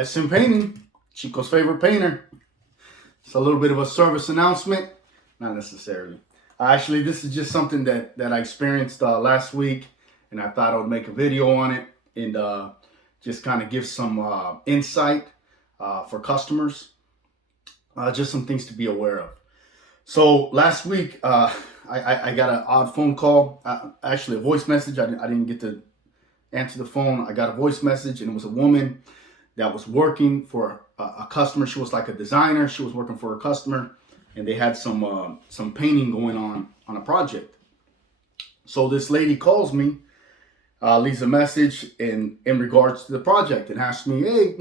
SM Painting, Chico's favorite painter. It's a little bit of a service announcement, not necessarily. Actually, this is just something that I experienced last week, and I thought I would make a video on it and just kind of give some insight for customers, just some things to be aware of. So last week, I got an odd phone call, actually a voice message. I didn't get to answer the phone. I got a voice message, and it was a woman that was working for a customer. She was like a designer. She was working for a customer, and they had some painting going on a project. So this lady calls me, leaves a message in regards to the project, and asks me, "Hey,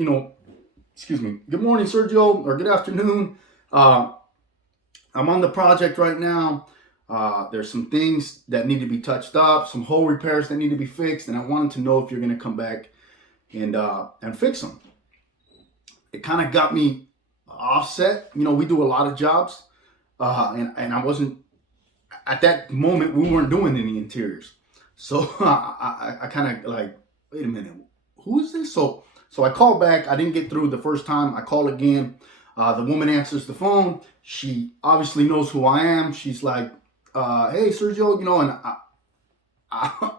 excuse me, good morning, Sergio, or good afternoon. I'm on the project right now. There's some things that need to be touched up, some hole repairs that need to be fixed, and I wanted to know if you're going to come back and fix them." It kind of got me offset. We do a lot of jobs, and I wasn't at that moment. We weren't doing any interiors, so I kind of like, wait a minute, who is this? So I called back. I didn't get through the first time. I call again. The woman answers the phone. She obviously knows who I am. She's like, "Hey, Sergio,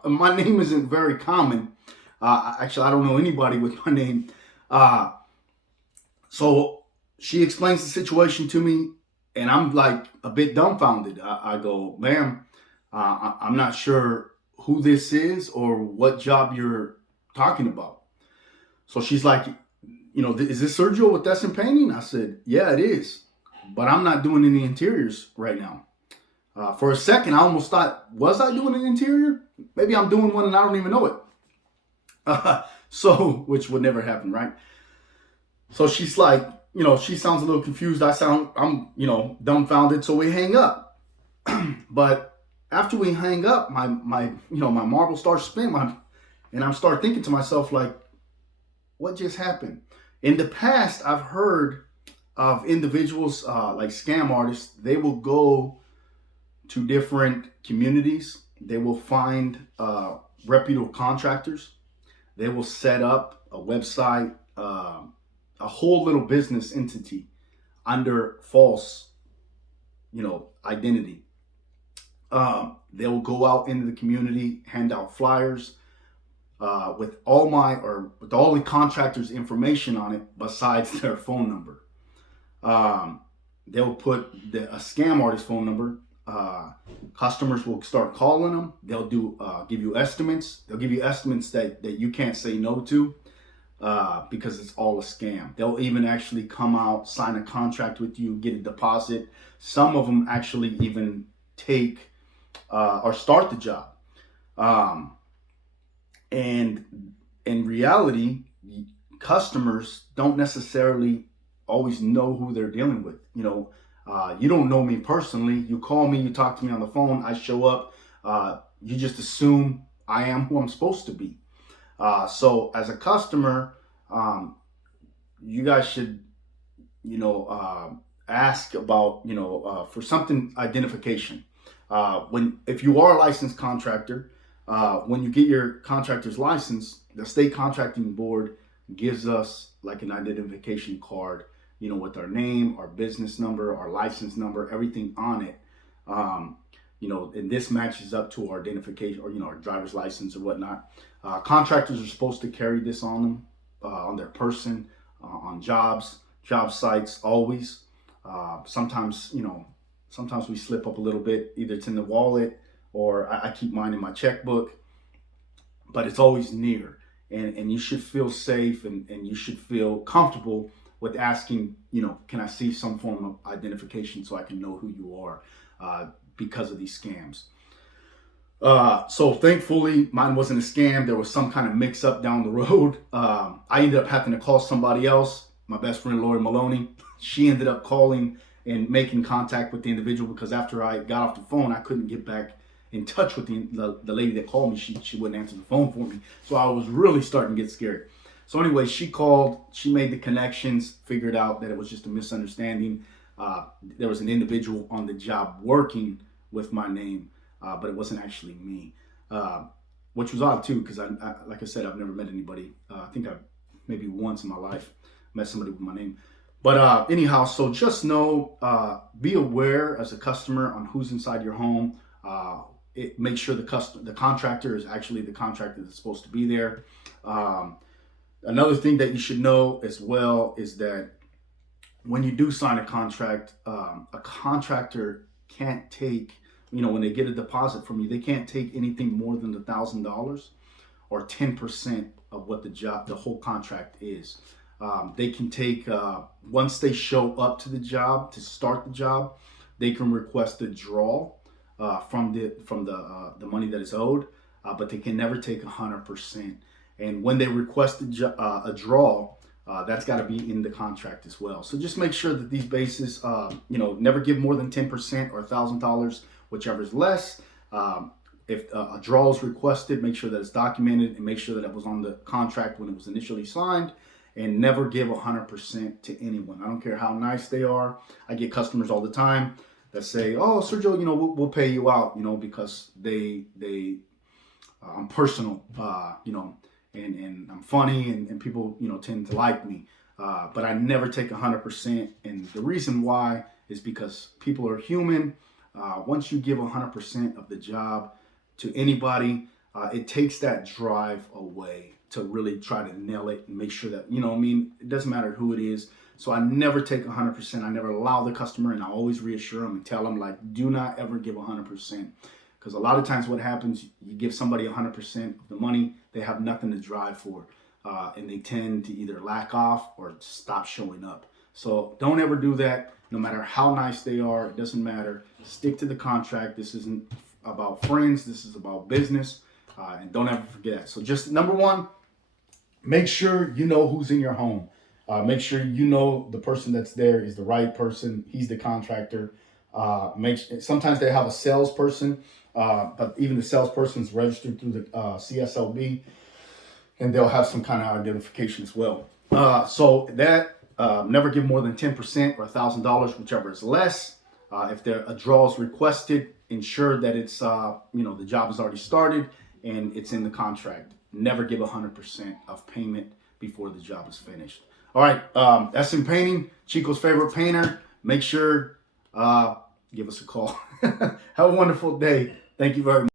and my name isn't very common. Actually, I don't know anybody with my name." So she explains the situation to me, and I'm like a bit dumbfounded. I go, "Ma'am, I'm not sure who this is or what job you're talking about." So she's like, "Is this Sergio with SM Painting?" I said, "Yeah, it is, but I'm not doing any interiors right now." For a second, I almost thought, was I doing an interior? Maybe I'm doing one and I don't even know it. Which would never happen, right? So she's like, she sounds a little confused. I'm dumbfounded. So we hang up. But after we hang up, my marble starts spinning, and I start thinking to myself, like, what just happened? In the past, I've heard of individuals like scam artists. They will go to different communities. They will find reputable contractors. They will set up a website, a whole little business entity under false, identity. They will go out into the community, hand out flyers with all the contractors' information on it besides their phone number. They'll put a scam artist phone number. Customers will start calling them. They'll give you estimates. They'll give you estimates that you can't say no to because it's all a scam. They'll even actually come out, sign a contract with you, get a deposit. Some of them actually even take or start the job. And in reality, customers don't necessarily always know who they're dealing with. You don't know me personally. You call me, you talk to me on the phone, I show up. You just assume I am who I'm supposed to be. So as a customer, you guys should, ask about, for something identification. If you are a licensed contractor, when you get your contractor's license, the state contracting board gives us like an identification card, with our name, our business number, our license number, everything on it. And this matches up to our identification or, our driver's license or whatnot. Contractors are supposed to carry this on them, on their person, on job sites, always. Sometimes we slip up a little bit. Either it's in the wallet or I keep mine in my checkbook, but it's always near. And you should feel safe and you should feel comfortable with asking, can I see some form of identification so I can know who you are because of these scams. So thankfully, mine wasn't a scam. There was some kind of mix up down the road. I ended up having to call somebody else, my best friend, Lori Maloney. She ended up calling and making contact with the individual because after I got off the phone, I couldn't get back in touch with the lady that called me. She wouldn't answer the phone for me. So I was really starting to get scared. So anyway, she called, she made the connections, figured out that it was just a misunderstanding. There was an individual on the job working with my name, but it wasn't actually me, which was odd too, because like I said, I've never met anybody. I think maybe once in my life. met somebody with my name. But anyhow, so just know, be aware as a customer on who's inside your home. Make sure the contractor is actually the contractor that's supposed to be there. Um, Another thing that you should know as well is that when you do sign a contract, a contractor can't take, when they get a deposit from you, they can't take anything more than $1,000 or 10% of what the whole contract is. They can take, once they show up to the job, to start the job, they can request a draw from the money that is owed, but they can never take 100%. And when they request a draw, that's got to be in the contract as well. So just make sure that these bases, never give more than 10% or $1,000, whichever is less. If a draw is requested, make sure that it's documented and make sure that it was on the contract when it was initially signed. And never give 100% to anyone. I don't care how nice they are. I get customers all the time that say, "Oh, Sergio, we'll pay you out," because I'm personal, and I'm funny, and people, tend to like me. But I never take 100%, and the reason why is because people are human. Once you give 100% of the job to anybody, it takes that drive away to really try to nail it and make sure that, it doesn't matter who it is. So I never take 100%. I never allow the customer, and I always reassure them and tell them, like, do not ever give 100%. Because a lot of times what happens, you give somebody 100% of the money, they have nothing to drive for. And they tend to either lack off or stop showing up. So don't ever do that. No matter how nice they are, it doesn't matter. Stick to the contract. This isn't about friends. This is about business. And don't ever forget. So just number one, make sure you know who's in your home. Make sure you know the person that's there is the right person. He's the contractor. Sometimes they have a salesperson, but even the salesperson is registered through the CSLB, and they'll have some kind of identification as well. So that never give more than 10% or $1,000, whichever is less. If a draw is requested, ensure that it's the job is already started and it's in the contract. Never give 100% of payment before the job is finished. All right, SM Painting, Chico's favorite painter. Make sure give us a call. Have a wonderful day. Thank you very much.